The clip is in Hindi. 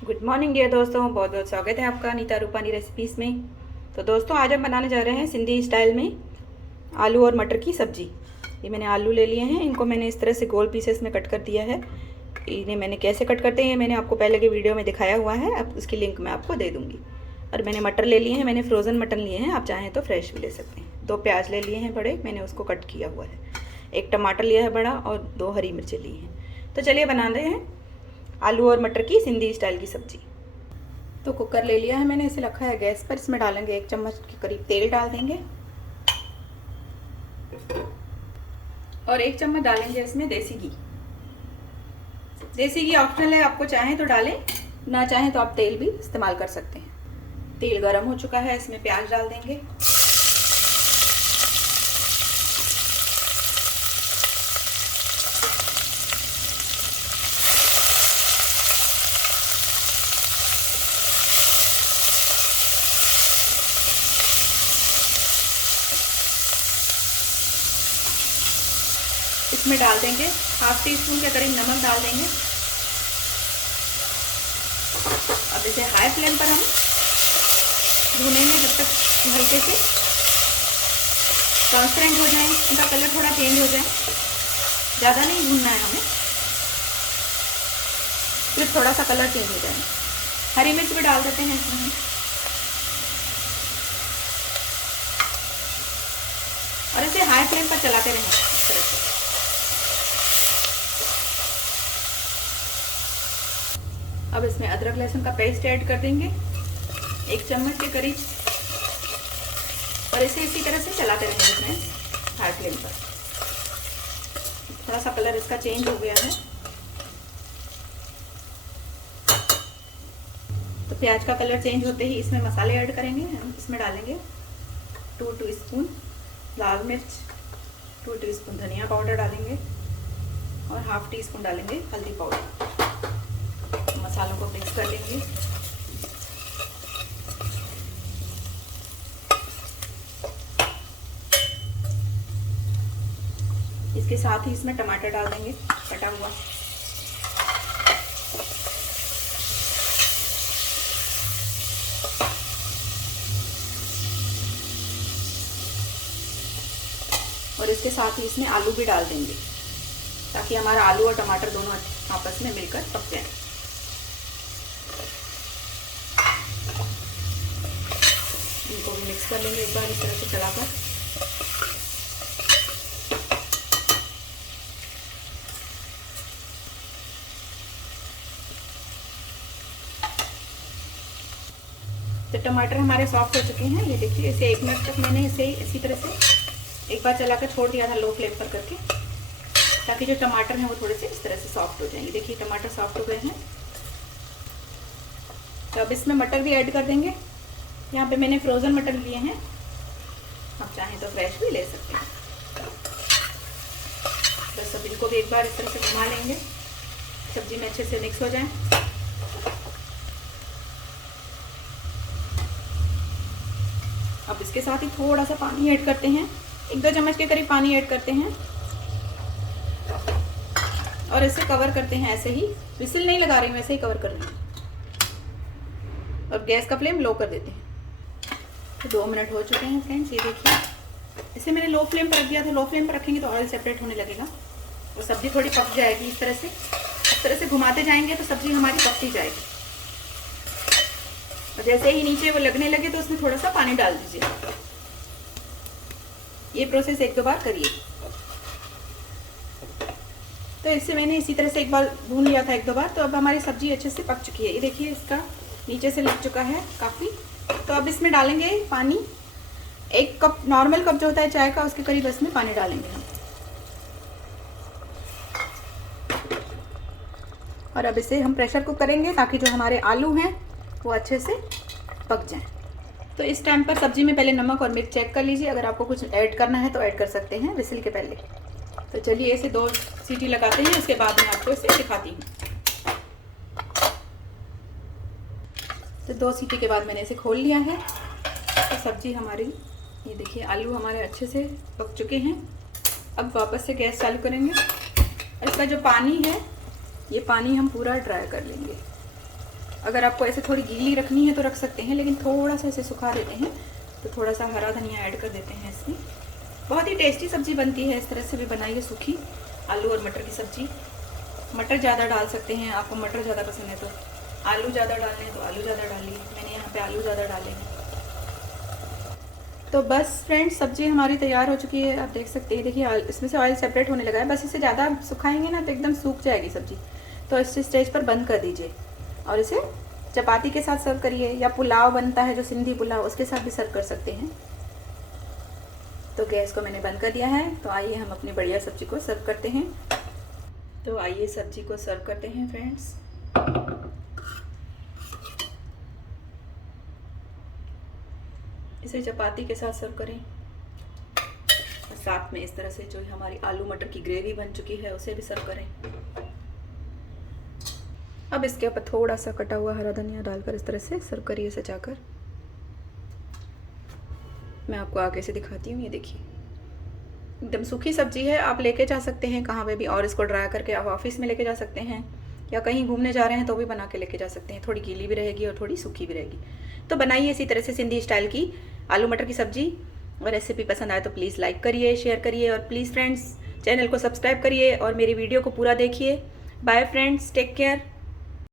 गुड मॉर्निंग डियर दोस्तों, बहुत बहुत स्वागत है आपका नीता रूपानी रेसिपीज़ में। तो दोस्तों आज हम बनाने जा रहे हैं सिंधी स्टाइल में आलू और मटर की सब्ज़ी। ये मैंने आलू ले लिए हैं, इनको मैंने इस तरह से गोल पीसेस में कट कर दिया है। इन्हें मैंने कैसे कट करते हैं मैंने आपको पहले के वीडियो में दिखाया हुआ है, अब उसकी लिंक मैं आपको दे दूँगी। और मैंने मटर ले लिए हैं, मैंने फ्रोज़न मटन लिए हैं, आप चाहें तो फ्रेश भी ले सकते हैं। 2 प्याज ले लिए हैं बड़े, मैंने उसको कट किया हुआ है। 1 टमाटर लिया है बड़ा और 2 हरी मिर्चें ली हैं। तो चलिए बना रहे हैं आलू और मटर की सिंधी स्टाइल की सब्ज़ी। तो कुकर ले लिया है मैंने, इसे रखा है गैस पर। इसमें डालेंगे 1 चम्मच के करीब तेल डाल देंगे और 1 चम्मच डालेंगे इसमें देसी घी। देसी घी ऑप्शनल है, आपको चाहें तो डालें, ना चाहें तो आप तेल भी इस्तेमाल कर सकते हैं। तेल गरम हो चुका है, इसमें प्याज डाल देंगे। इसमें डाल देंगे 1/2 टीस्पून के करीब नमक डाल देंगे। अब इसे हाई फ्लेम पर हम भूनेंगे जब तक हल्के से ट्रांसपेरेंट हो जाए, इनका कलर थोड़ा चेंज हो जाए। ज़्यादा नहीं भूनना है हमें, सिर्फ थोड़ा सा कलर चेंज हो जाए। हरी मिर्च भी डाल देते हैं इसमें हम, और इसे हाई फ्लेम पर चलाते रहें इस तरह से। अब इसमें अदरक लहसुन का पेस्ट ऐड कर देंगे 1 चम्मच के करीब, और इसे इसी तरह से चलाते रहेंगे फ्रेंड्स हाई फ्लेम पर। थोड़ा सा कलर इसका चेंज हो गया है, तो प्याज का कलर चेंज होते ही इसमें मसाले ऐड करेंगे हम। इसमें डालेंगे 2 टीस्पून लाल मिर्च, 2 टीस्पून धनिया पाउडर डालेंगे और 1/2 टीस्पून डालेंगे हल्दी पाउडर। मसालों को मिक्स कर लेंगे। इसके साथ ही इसमें टमाटर डाल देंगे कटा हुआ। और इसके साथ ही इसमें आलू भी डाल देंगे ताकि हमारा आलू और टमाटर दोनों आपस में मिलकर पक जाए। इनको भी मिक्स कर लेंगे एक बार इस तरह से चलाकर। तो टमाटर हमारे सॉफ्ट हो चुके हैं, ये देखिए। इसे 1 मिनट तक मैंने इसे इसी तरह से एक बार चलाकर छोड़ दिया था लो फ्लेम पर करके, ताकि जो टमाटर हैं वो थोड़े से इस तरह से सॉफ्ट हो जाएंगे। देखिए टमाटर सॉफ्ट हो गए हैं। तो अब इसमें मटर भी ऐड कर देंगे। यहाँ पे मैंने फ्रोज़न मटर लिए हैं, आप चाहें तो फ्रेश भी ले सकते हैं। बस अब इनको भी एक बार इस तरह से घुमा लेंगे, सब्जी में अच्छे से मिक्स हो जाए। अब इसके साथ ही थोड़ा सा पानी ऐड करते हैं, 1-2 चम्मच के करीब पानी ऐड करते हैं और इसे कवर करते हैं। ऐसे ही विसिल नहीं लगा रही हूँ, ऐसे ही कवर कर रही हूँ। और गैस का फ्लेम लो कर देते हैं। तो 2 मिनट हो चुके हैं फ्रेंड्स, ये देखिए। इसे मैंने लो फ्लेम पर रख दिया था, लो फ्लेम पर रखेंगे तो ऑयल सेपरेट होने लगेगा और सब्ज़ी थोड़ी पक जाएगी। इस तरह से घुमाते जाएंगे तो सब्ज़ी हमारी पकती जाएगी। और जैसे ही नीचे वो लगने लगे तो उसमें थोड़ा सा पानी डाल दीजिए। ये प्रोसेस 1-2 बार करिए। तो इससे मैंने इसी तरह से एक बार भून लिया था 1-2 बार। तो अब हमारी सब्ज़ी अच्छे से पक चुकी है, ये देखिए। इसका नीचे से लग चुका है काफ़ी। तो अब इसमें डालेंगे पानी, 1 कप, नॉर्मल कप जो होता है चाय का, उसके करीब इसमें पानी डालेंगे हम। और अब इसे हम प्रेशर कुक करेंगे ताकि जो हमारे आलू हैं वो अच्छे से पक जाएं। तो इस टाइम पर सब्ज़ी में पहले नमक और मिर्च चेक कर लीजिए, अगर आपको कुछ ऐड करना है तो ऐड कर सकते हैं विसिल के पहले। तो चलिए इसे 2 सीटी लगाते हैं, उसके बाद मैं आपको इसे दिखाती हूँ। तो 2 सीटी के बाद मैंने इसे खोल लिया है। तो सब्ज़ी हमारी, ये देखिए, आलू हमारे अच्छे से पक चुके हैं। अब वापस से गैस चालू करेंगे और इसका जो पानी है, ये पानी हम पूरा ड्राई कर लेंगे। अगर आपको ऐसे थोड़ी गीली रखनी है तो रख सकते हैं, लेकिन थोड़ा सा ऐसे सुखा देते हैं तो थोड़ा सा हरा धनिया ऐड कर देते हैं इसमें। बहुत ही टेस्टी सब्ज़ी बनती है, इस तरह से भी बनाइए सूखी आलू और मटर की सब्ज़ी। मटर ज़्यादा डाल सकते हैं, आपको मटर ज़्यादा पसंद है तो आलू ज़्यादा डालने हैं तो आलू ज़्यादा डालिए, मैंने यहाँ पे आलू ज़्यादा डाले हैं। तो बस फ्रेंड्स, सब्ज़ी हमारी तैयार हो चुकी है, आप देख सकते हैं। देखिए इसमें से ऑयल सेपरेट होने लगा है, बस इसे ज़्यादा सुखाएंगे ना तो एकदम सूख जाएगी सब्ज़ी। तो इस स्टेज पर बंद कर दीजिए और इसे चपाती के साथ सर्व करिए, या पुलाव बनता है जो सिंधी पुलाव, उसके साथ भी सर्व कर सकते हैं। तो गैस को मैंने बंद कर दिया है। तो आइए हम अपनी बढ़िया सब्ज़ी को सर्व करते हैं। तो आइए सब्ज़ी को सर्व करते हैं फ्रेंड्स। इसे चपाती के साथ सर्व करें और साथ में इस तरह से जो हमारी आलू मटर की ग्रेवी बन चुकी है उसे भी सर्व करें। अब इसके ऊपर थोड़ा सा कटा हुआ हरा धनिया डालकर इस तरह से सर्व करिए सजाकर। मैं आपको आगे से दिखाती हूँ। ये देखिए एकदम सूखी सब्जी है, आप लेके जा सकते हैं कहाँ पे भी, और इसको ड्राई करके आप ऑफिस में लेके जा सकते हैं, या कहीं घूमने जा रहे हैं तो भी बना के लेके जा सकते हैं। थोड़ी गीली भी रहेगी और थोड़ी सूखी भी रहेगी। तो बनाइए इसी तरह से सिंधी स्टाइल की आलू मटर की सब्जी। और रेसिपी पसंद आए तो प्लीज़ लाइक करिए, शेयर करिए, और प्लीज़ फ्रेंड्स चैनल को सब्सक्राइब करिए और मेरी वीडियो को पूरा देखिए। Bye friends, take care.